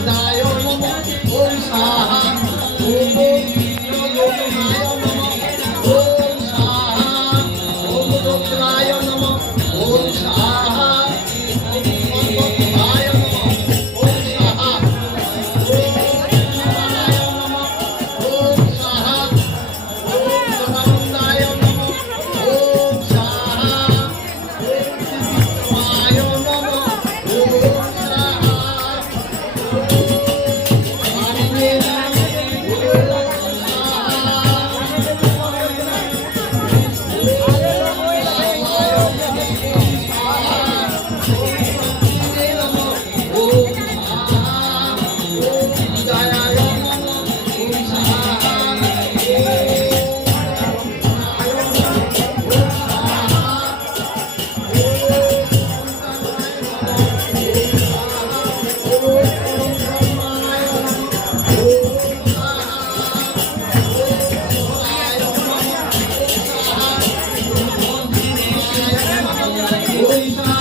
tonight. Hari